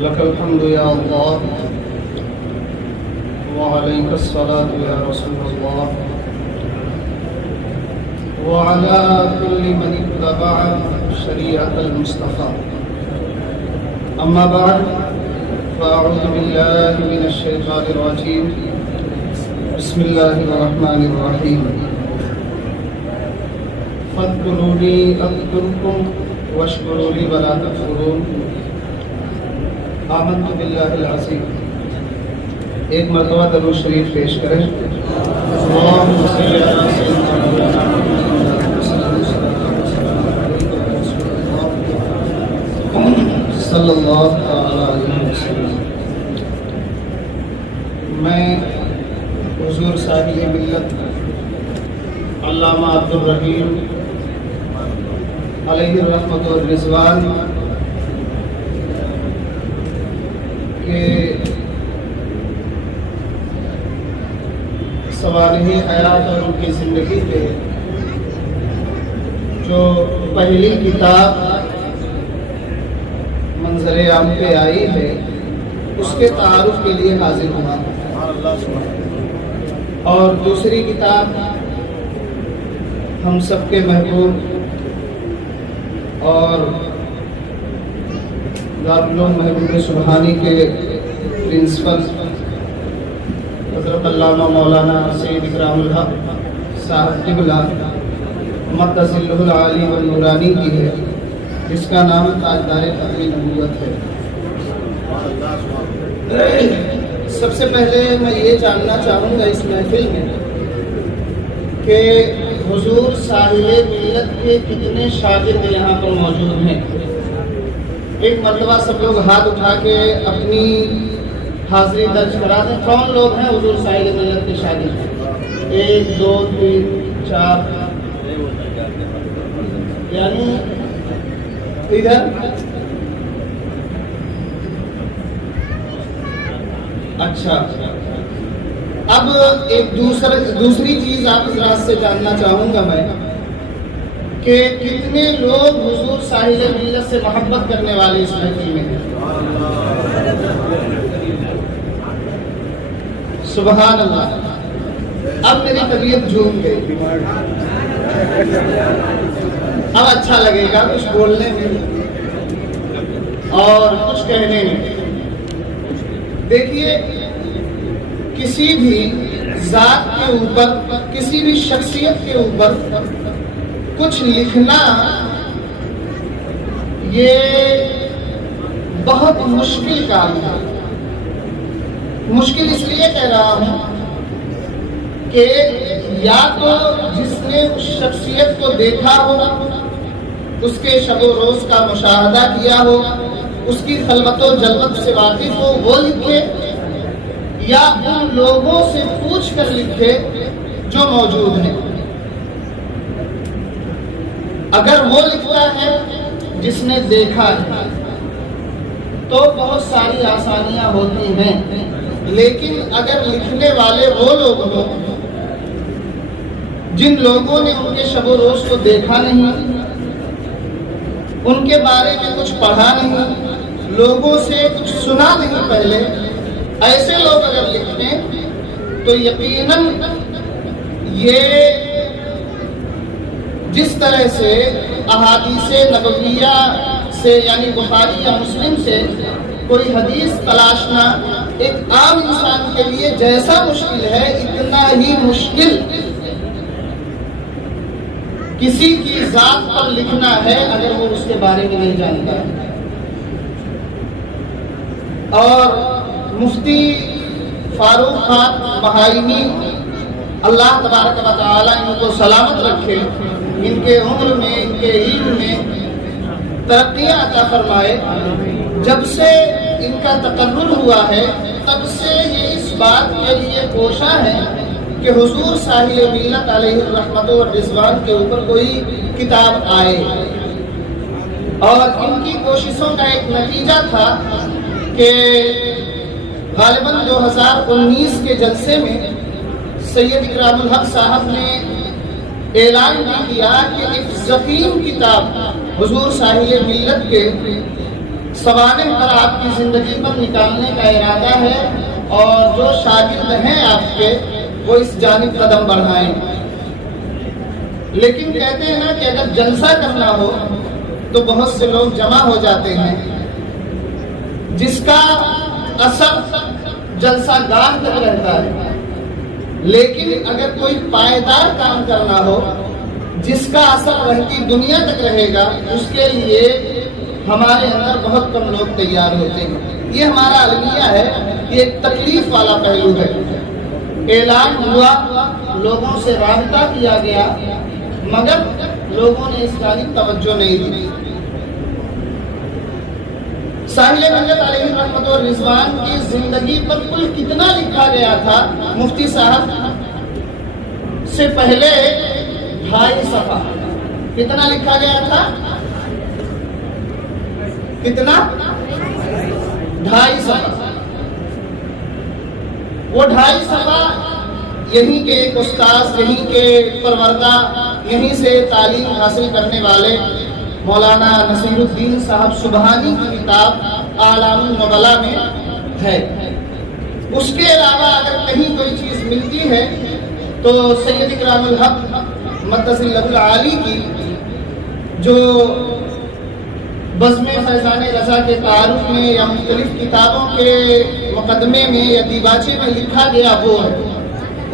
لك الحمد يا الله وعليك الصلاة يا رسول الله وعلى كل من اتبع شريعة المصطفى. أما بعد فأعوذ بالله من الشيطان الرجيم. بسم الله الرحمن الرحيم. فاذكروني أذكركم واشكروا لي ولا تكفرون. آمنت باللہ العظیم. ایک مرتبہ درود شریف پیش کریں. اللہم صلی علی سیدنا محمد صلی اللہ علیہ وسلم. میں حضور صاحب ملت علامہ عبدالرحیم علیہ الرحمۃ والرضوان کہ سوانح حیات اور ان کی زندگی پہ جو پہلی کتاب منظر عام پہ آئی ہے اس کے تعارف کے لیے حاضر ہوا، اور دوسری کتاب ہم سب کے محبوب اور دارالعلوم محبوب سبحانی کے پرنسپل حضرت علامہ مولانا سید اکرام الحق صاحب قبلہ مقدس العالی والنورانی کی ہے، جس کا نام تاجدار ختم نبوت ہے. سب سے پہلے میں یہ جاننا چاہوں گا اس محفل میں کہ حضور صاحب ملت کے کتنے شاگرد یہاں پر موجود ہیں. ایک مرتبہ سب لوگ ہاتھ اٹھا کے اپنی حاضری درج کرا دیں. کون لوگ ہیں حضور صاحب ملت کے شاگرد؟ 1 2 3 4 یعنی ادھر. اچھا، اب ایک دوسری چیز آپ حضرات سے جاننا چاہوں گا میں کہ کتنے لوگ حضور صاحب ملت سے محبت کرنے والے اس محفل میں ہیں؟ سبحان اللہ. اب میری طبیعت جھوم گئی، اب اچھا لگے گا کچھ بولنے میں اور کچھ کہنے میں. دیکھیے، کسی بھی ذات کے اوپر، کسی بھی شخصیت کے اوپر کچھ لکھنا یہ بہت مشکل کام ہے. مشکل اس لیے کہہ رہا ہوں کہ یا تو جس نے اس شخصیت کو دیکھا ہو، اس کے شب و روز کا مشاہدہ کیا ہو، اس کی خلوت و جلوت سے واقف ہو، وہ لکھے، یا ان لوگوں سے پوچھ کر لکھے جو موجود ہیں. اگر وہ لکھتا ہے جس نے دیکھا ہے تو بہت ساری آسانیاں ہوتی ہیں، لیکن اگر لکھنے والے وہ لوگ ہوں جن لوگوں نے ان کے شب و روز کو دیکھا نہیں، ان کے بارے میں کچھ پڑھا نہیں، لوگوں سے کچھ سنا نہیں پہلے، ایسے لوگ اگر لکھیں تو یقیناً یہ جس طرح سے احادیث نبویہ سے یعنی بخاری یا مسلم سے کوئی حدیث تلاشنا ایک عام انسان کے لیے جیسا مشکل ہے، اتنا ہی مشکل کسی کی ذات پر لکھنا ہے اگر وہ اس کے بارے میں نہیں جانتا ہے. اور مفتی فاروق خان بہائمی، اللہ تبارک و تعالی ان کو سلامت رکھے، ان کے عمر میں، ان کے علم میں ترقیاں عطا فرمائے. جب سے ان کا تقرر ہوا ہے تب سے یہ اس بات کے لیے کوشاں ہے کہ حضور صاحب ملت علیہ الرحمۃ والرضوان کے اوپر کوئی کتاب آئے. اور ان کی کوششوں کا ایک نتیجہ تھا کہ غالباً 2019 کے جلسے میں سید اکرام الحق صاحب نے اعلان بھی کیا کہ ایک ضخیم کتاب حضور صاحب ملت کے سوانح پر آپ کی زندگی پر نکالنے کا ارادہ ہے، اور جو شاگرد ہیں آپ کے وہ اس جانب قدم بڑھائیں۔ لیکن کہتے ہیں نا کہ اگر جلسہ کرنا ہو تو بہت سے لوگ جمع ہو جاتے ہیں، جس کا اثر جلسہ گاہ تک رہتا ہے، لیکن اگر کوئی پائیدار کام کرنا ہو جس کا اثر رہتی دنیا تک رہے گا، اس کے لیے ہمارے اندر بہت کم لوگ تیار ہوتے ہیں۔ یہ ہمارا المیہ ہے، یہ ایک تکلیف والا پہلو ہے۔ اعلان ہوا، لوگوں سے رابطہ کیا گیا، مگر لوگوں نے اس جانب توجہ نہیں دی۔ ساحل ملت علیہ رحمت و رضوان کی زندگی پر کل کتنا لکھا گیا تھا؟ مفتی صاحب سے پہلے 2.5 صفحہ کتنا لکھا گیا تھا؟ کتنا؟ 2.5 صفحہ۔ وہ 2.5 صفحہ یہیں کے ایک استاذ، یہیں کے پروردہ، یہیں سے تعلیم حاصل کرنے والے مولانا نصیر الدین صاحب سبحانی کی کتاب اعلام النبلاء میں ہے۔ اس کے علاوہ اگر کہیں کوئی چیز ملتی ہے تو سید اکرام الحق مدث اللہ العالی کی جو بزم فیضان رضا کے تعارف میں یا مختلف کتابوں کے مقدمے میں یا دیباچے میں لکھا گیا وہ ہے۔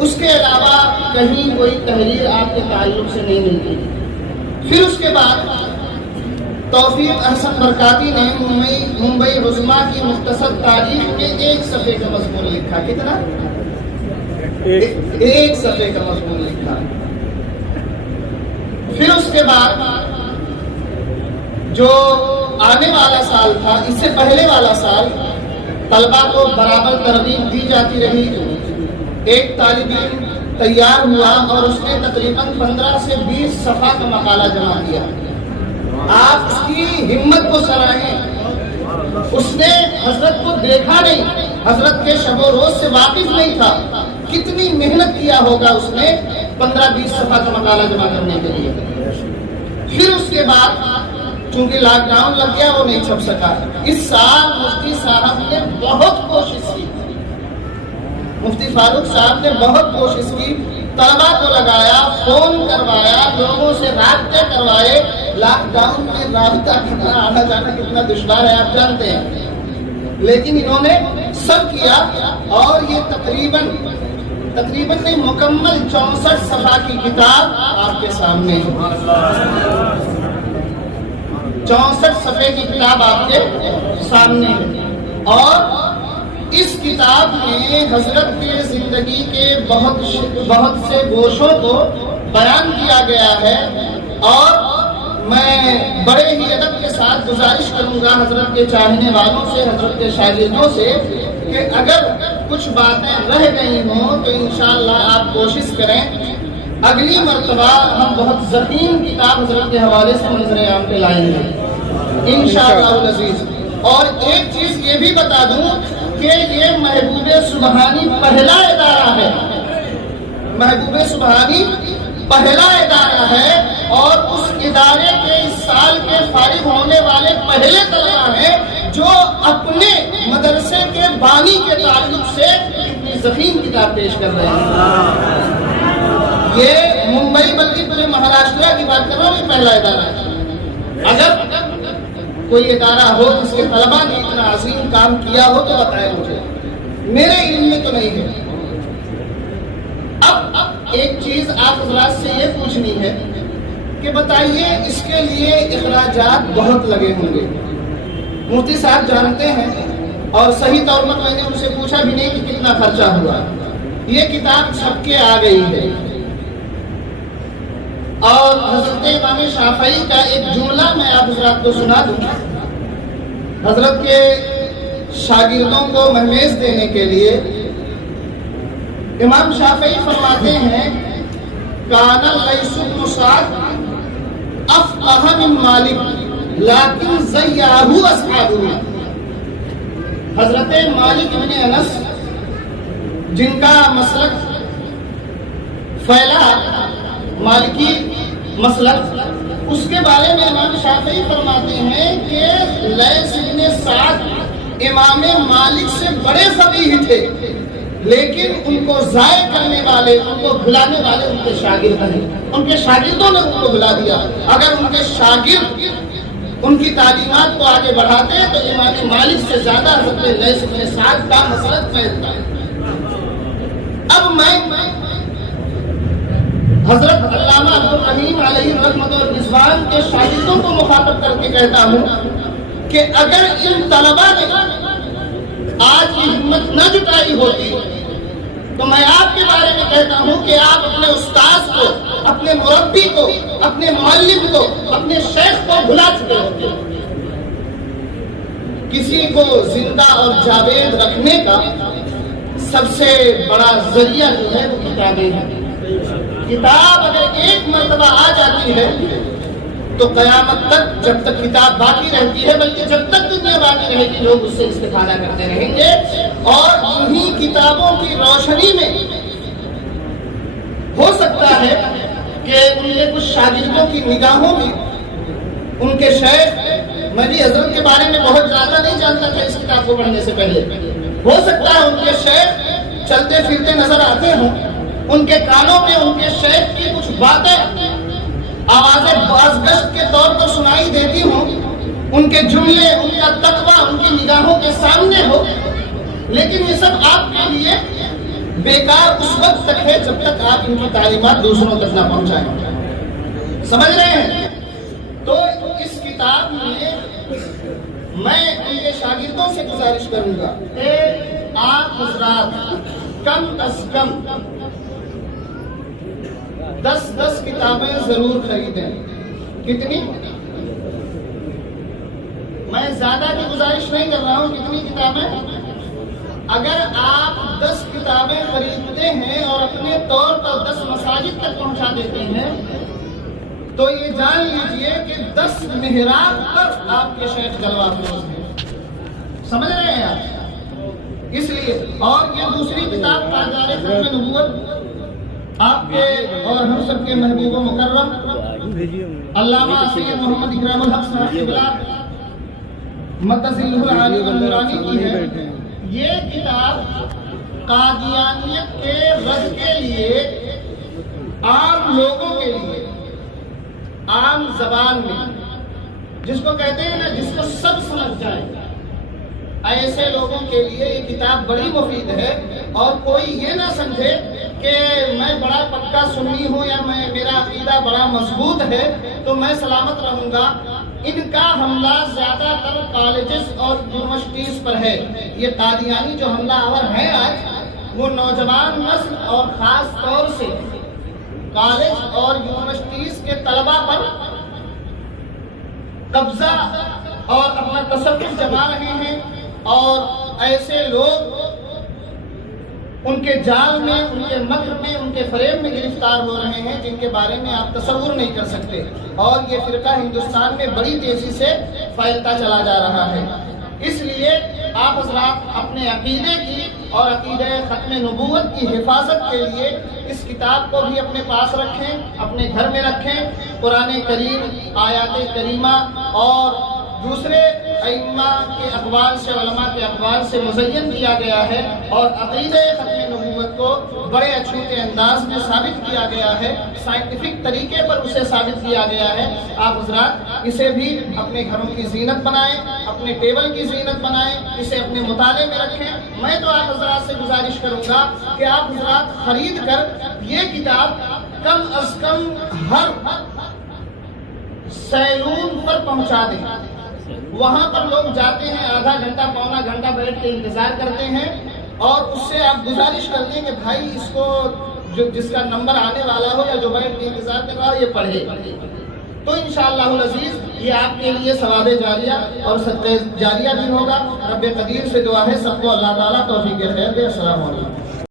اس کے علاوہ کہیں کوئی تحریر آپ کے تعلق سے نہیں ملتی۔ پھر اس کے بعد توفیق احسن برکاتی نے ممبئی عظمیٰ کی مختصر تاریخ میں 1 صفحے کا مضمون لکھا۔ کتنا؟ 1 صفحے کا مضمون لکھا۔ پھر اس کے بعد جو آنے والا سال تھا، اس سے پہلے والا سال طلبہ کو برابر ترغیب دی جاتی رہی۔ ایک طالب علم تیار ہوا اور اس نے تقریباً 15 سے 20 صفحہ کا مقالہ جمع کیا۔ آپ اس کی ہمت کو سراہیں۔ اس نے حضرت کو دیکھا نہیں، حضرت کے شب و روز سے واقف نہیں تھا، کتنی محنت کیا ہوگا اس نے 15-20 صفحہ کا مقالہ جمع کرنے کے لیے۔ پھر اس کے بعد چونکہ لاک ڈاؤن لگ گیا، وہ نہیں چھپ سکا۔ اس سال مفتی صاحب نے بہت کوشش کی، مفتی فاروق صاحب نے بہت کوشش کی، طلبہ کو لگایا، فون کروایا، لوگوں سے رابطے کروائے۔ لاک ڈاؤن میں رابطہ کرنا، آنا جانا کتنا دشوار ہے آپ جانتے ہیں، لیکن انہوں نے سب کیا، اور یہ تقریباً نہیں، مکمل 64 صفحہ کی کتاب آپ کے سامنے ہے۔ 64 صفحے کی کتاب آپ کے سامنے ہے، اور اس کتاب میں حضرت کی زندگی کے بہت سے گوشوں کو بیان کیا گیا ہے۔ اور میں بڑے ہی ادب کے ساتھ گزارش کروں گا حضرت کے چاہنے والوں سے، حضرت کے شاگردوں سے، کہ اگر کچھ باتیں رہ گئی ہوں تو انشاءاللہ آپ کوشش کریں اگلی مرتبہ ہم بہت ذخیم کتاب حضرت کے حوالے سے منظر عام پہ لائیں گے انشاءاللہ العزیز۔ اور ایک چیز یہ بھی بتا دوں کہ یہ محبوب سبحانی پہلا ادارہ ہے، محبوب سبحانی پہلا ادارہ ہے، اور اس ادارے کے اس سال کے فارغ ہونے والے پہلے طلبہ ہیں جو اپنے مدرسے کے بانی کے تعلق سے اتنی ذخیم کتاب پیش کر رہے ہیں۔ یہ ممبئی بلکہ پورے مہاراشٹر کی بات کر رہا ہوں، یہ پہلا ادارہ ہے۔ اگر کوئی ادارہ ہو جس کے طلبہ نے اتنا عظیم کام کیا ہو تو بتائیں مجھے، میرے علم میں تو نہیں ہے۔ اب ایک چیز آپ حضرات سے یہ پوچھنی ہے کہ بتائیے اس کے لیے اخراجات بہت لگے ہوں گے، مفتی صاحب جانتے ہیں، اور صحیح طور پر میں نے ان سے پوچھا بھی نہیں کہ کتنا خرچہ ہوا۔ یہ کتاب چھپ کے آ گئی ہے، اور حضرت امام شافعی کا ایک جملہ میں آپ حضرات کو سنا دوں، حضرت کے شاگردوں کو مہمیز دینے کے لیے۔ امام شافعی فرماتے ہیں کان لیث بن سعد افقہ من مالک لیکن زیّاہ اصحابہ۔ حضرت مالک بن انس جن کا مسلک پھیلا، مالکی مسلک اس کے بارے میں امام شافعی فرماتے ہیں کہ لیث بن سعد امام مالک سے بڑے فقیہ تھے، لیکن ان کو ضائع کرنے والے، ان کو بھلانے والے ان کے شاگرد ہیں، ان کے شاگردوں نے ان کو بھلا دیا۔ اگر ان کے شاگرد ان کی تعلیمات کو آگے بڑھاتے تو امام مالک سے زیادہ حضرت لیث بن سعد کا مسلک پھیلتا ہے۔ اب میں حضرت علامہ عبدالرحیم علیہ رحمت اور رضوان کے شاگردوں کو مخاطب کر کے کہتا ہوں کہ اگر ان طلباء نے آج یہ ہمت نہ جٹائی ہوتی تو میں آپ کے بارے میں کہتا ہوں کہ آپ اپنے استاذ کو، اپنے مربی کو، اپنے معلم کو، اپنے شیخ کو بھلا چکے ہوتے۔ کسی کو زندہ اور جاوید رکھنے کا سب سے بڑا ذریعہ جو ہے وہ کتابیں ہیں۔ کتاب اگر ایک مرتبہ آ جاتی ہے تو قیامت تک، جب تک کتاب باقی رہتی ہے، بلکہ جب تک دنیا باقی رہے گی، لوگ اس سے استفادہ کرتے رہیں گے، اور انہی کتابوں کی روشنی میں ہو سکتا ہے کہ ان کے کچھ شاگردوں کی نگاہوں میں ان کے شیخ، میں بھی حضرت کے بارے میں بہت زیادہ نہیں جانتا تھا اس کتاب کو پڑھنے سے پہلے، ہو سکتا ہے ان کے شیخ چلتے پھرتے نظر آتے ہوں، ان کے کانوں میں ان کے شیخ کی کچھ باتیں آوازیں بازگشت کے طور پر سنائی دیتی ہوں، ان کے جملے، ان کا تقویٰ ان کی نگاہوں کے سامنے ہو، لیکن یہ سب آپ کے لیے بیکار اس وقت تک ہے جب تک آپ ان کی تعلیمات دوسروں تک نہ پہنچائیں۔ سمجھ رہے ہیں؟ تو اس کتاب میں ان کے شاگردوں سے گزارش کروں گا کہ آپ حضرات کم از کم 10 کتابیں ضرور خریدیں۔ کتنی؟ میں زیادہ کی گزارش نہیں کر رہا ہوں، کتنی کتابیں؟ اگر آپ 10 کتابیں خریدتے ہیں اور اپنے طور پر 10 مساجد تک پہنچا دیتے ہیں تو یہ جان لیجئے کہ 10 محراب پر آپ کے شیخ جلوہ افروز ہیں۔ سمجھ رہے ہیں آپ؟ اس لیے، اور یہ دوسری کتاب تاجدار ختم نبوت، آپ کے اور ہم سب کے محبوب و مکرم علامہ سید محمد اکرام الحق صاحب قبلہ مدثلہ العالی والنورانی کی ہے۔ یہ کتاب قادیانیت کے رد کے لیے، عام لوگوں کے لیے، عام زبان میں، جس کو کہتے ہیں نا، جس کو سب سمجھ جائے، ایسے لوگوں کے لیے یہ کتاب بڑی مفید ہے۔ اور کوئی یہ نہ سمجھے کہ میں بڑا پکا سنی ہوں یا میرا عقیدہ بڑا مضبوط ہے تو میں سلامت رہوں گا۔ ان کا حملہ زیادہ تر کالجز اور یونیورسٹیز پر ہے۔ یہ قادیانی جو حملہ آور ہے آج، وہ نوجوان نسل اور خاص طور سے کالج اور یونیورسٹیز کے طلباء پر قبضہ اور اپنا تصرف جما رہے ہیں، اور ایسے لوگ ان کے جال میں، ان کے مکر میں، ان کے فریب میں گرفتار ہو رہے ہیں جن کے بارے میں آپ تصور نہیں کر سکتے، اور یہ فرقہ ہندوستان میں بڑی تیزی سے پھیلتا چلا جا رہا ہے۔ اس لیے آپ حضرات اپنے عقیدے کی اور عقیدہ ختم نبوت کی حفاظت کے لیے اس کتاب کو بھی اپنے پاس رکھیں، اپنے گھر میں رکھیں۔ قرآن کریم، آیات کریمہ اور دوسرے ائمہ کے اقوال سے، علماء کے اقوال سے مزین کیا گیا ہے، اور عقیدہ ختم نبوت کو بڑے اچھوتے انداز میں ثابت کیا گیا ہے، سائنٹیفک طریقے پر اسے ثابت کیا گیا ہے۔ آپ حضرات اسے بھی اپنے گھروں کی زینت بنائیں، اپنے ٹیبل کی زینت بنائیں، اسے اپنے مطالعے میں رکھیں۔ میں تو آپ حضرات سے گزارش کروں گا کہ آپ حضرات خرید کر یہ کتاب کم از کم ہر سیلون پر پہنچا دیں۔ وہاں پر لوگ جاتے ہیں، آدھا گھنٹہ پونا گھنٹہ بیٹھ کے انتظار کرتے ہیں، اور اس سے آپ گزارش کرتے ہیں کہ بھائی اس کو جس کا نمبر آنے والا ہو یا جو بیٹھ کے انتظار کر رہا ہو یہ پڑھے، تو انشاءاللہ العزیز یہ آپ کے لیے ثواب جاریہ اور صدقہ جاریہ بھی ہوگا۔ رب قدیر سے دعا ہے سب کو اللہ تعالیٰ توفیق خیر دے۔ السلام علیکم۔